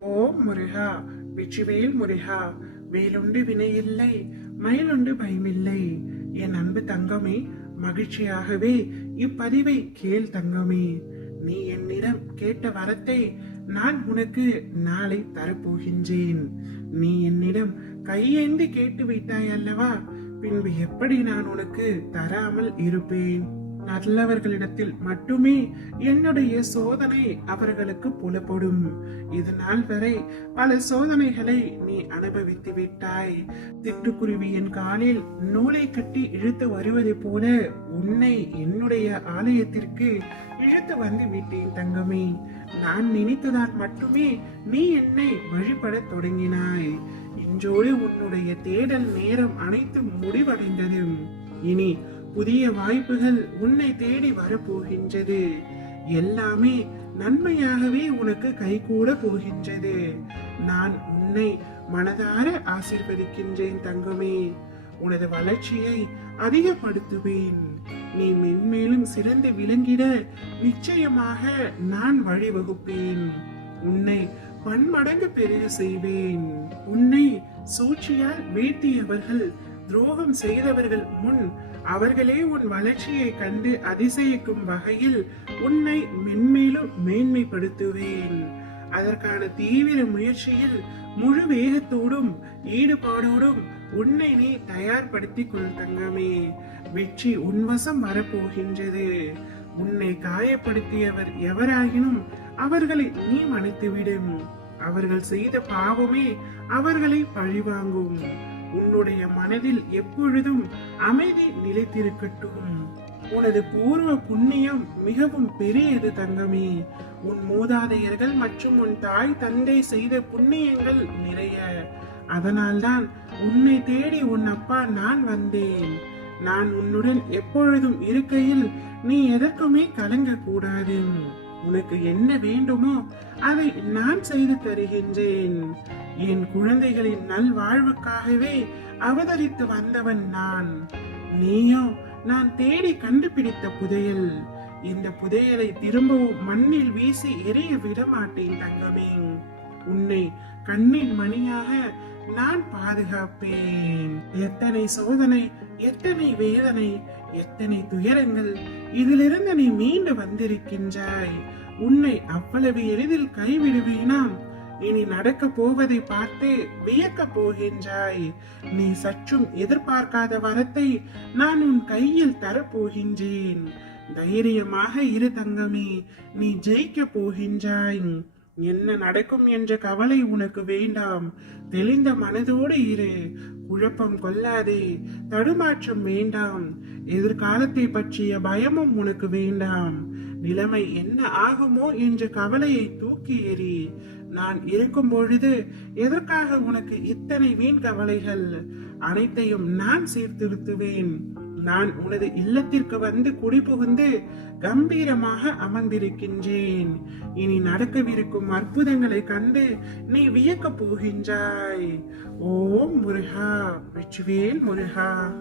ஓம் முருகா வெற்றிவேல் முருகா வேலுண்டு வினையில்லை மயிலுண்டு பயமில்லை. என் அன்பு தங்கமே மகிழ்ச்சியாகவே இப்பதிவை கேள் தங்கமே. நீ என்னிடம் கேட்ட வரத்தை நான் உனக்கு நாளை தரப்போகின்றேன். நீ என்னிடம் கையேந்தி கேட்டு விட்டாய் அல்லவா? பின்பு எப்படி நான் உனக்கு தராமல் இருப்பேன்? நல்லவர்களிடத்தில் மட்டுமே என்னுடைய சோதனை அவர்களுக்கு புலப்படும். இது நாள் வரை பல சோதனைகளை நீ அனுபவித்து விட்டாய். திட்டுக்குருவியின் காலில் நூலை கட்டி இழுத்து வருவதை போல உன்னை என்னுடைய ஆலயத்திற்கு இழுத்து வந்து விட்டேன் தங்கமே. நான் நினைத்ததால் மட்டுமே நீ என்னை வழிபடத் தொடங்கினாய். இன்றோடு உன்னுடைய தேடல் நேரம் அனைத்தும் முடிவடைந்தது. இனி புதிய வாய்ப்புகள் உன்னை தேடி வரப்போகின்றது. எல்லாமே நன்மையாகவே உனக்கு கைகூட போகின்றது. நான் உன்னை மனதார ஆசீர்வதிக்கின்றேன் தங்கமே. உனது வளர்ச்சியை அதிகப்படுத்துவேன். நீ மென்மேலும் சிறந்து விளங்கிட நிச்சயமாக நான் வழிவகுப்பேன். உன்னை பன்மடங்கு பெருக செய்வேன். உன்னை சூழ்ச்சியால் வீழ்த்தியவர்கள் துரோகம் செய்தவர்கள் முன் அவர்களே உன் வளர்ச்சியை கண்டு அதிசயிக்கும் வகையில் உன்னை மென்மேலும் மேன்மைப்படுத்துவேன். அதற்கான தீவிர முயற்சியில் முழு வேகத்தோடும் ஈடுபாடோடும் உன்னை நீ தயார்படுத்திக் கொள் தங்கமே. வெற்றி உன்வசம் வரப்போகின்றது. உன்னை காயப்படுத்தியவர் எவராயினும் அவர்களை நீ மன்னித்துவிடும். அவர்கள் செய்த பாவமே அவர்களை பழிவாங்கும். உன்னுடைய மனதில் எப்பொழுதும் அமைதி நிலைத்திருக்கட்டும். உனது பூர்வ புண்ணியம் மிகவும் பெரியது தங்கமே. உன் மூதாதையர்கள் மற்றும் உன் தாய் தந்தை செய்த புண்ணியங்கள் நிறைய. அதனால்தான் உன்னை தேடி உன் அப்பா நான் வந்தேன். நான் உன்னுடன் எப்பொழுதும் இருக்கையில் நீ எதற்குமே கலங்க கூடாது உனக்கு என்ன வேண்டுமோ அதை நான் செய்து தருகின்றேன். என் குழந்தைகளின் நல்வாழ்வுக்காகவே அவதரித்து வந்தவன் நான். நீயோ நான் தேடி கண்டுபிடித்த புதையல். இந்த புதையலை திரும்பவும் மண்ணில் வீசி எரிய விட மாட்டேன் தங்கமே. உன்னை கண்ணின் மணியாக நான் பாதுகாப்பேன். எத்தனை சோதனை எத்தனை வேதனை எத்தனை துயரங்கள் இதிலிருந்து நீ மீண்டு வந்திருக்கின்றாய். உன்னை அவ்வளவு எளிதில் கைவிடுவேனாம் இனி நடக்க போவதை பார்த்து வியக்க போகின்றாய். நீ சற்றும் எதிர்பார்க்காத வரத்தை நான் உன் கையில் தரப்போகின்றேன் தைரியமாக இரு தங்கமே நீ ஜெயிக்க போகின்றாய். என்ன நடக்கும் என்ற கவலை உனக்கு வேண்டாம். தெளிந்த மனதோடு இரு. குழப்பம் கொள்ளாதே. தடுமாற்றம் வேண்டாம். எதிர்காலத்தை பற்றிய பயமும் உனக்கு வேண்டாம். நிலைமை என்ன ஆகுமோ என்ற கவலையை தூக்கி எறி நான் இருக்கும் பொழுது எதற்காக உனக்கு இத்தனை வீண் கவலைகள்? அனைத்தையும் நான் சீர்திருத்துவேன். நான் உனது இல்லத்திற்கு வந்து குடிபுகுந்து கம்பீரமாக அமர்ந்திருக்கின்றேன். இனி நடக்கவிருக்கும் அற்புதங்களை கண்டு நீ வியக்கப் போகின்றாய். ஓம் முருகா வெற்றிவேல் முருகா.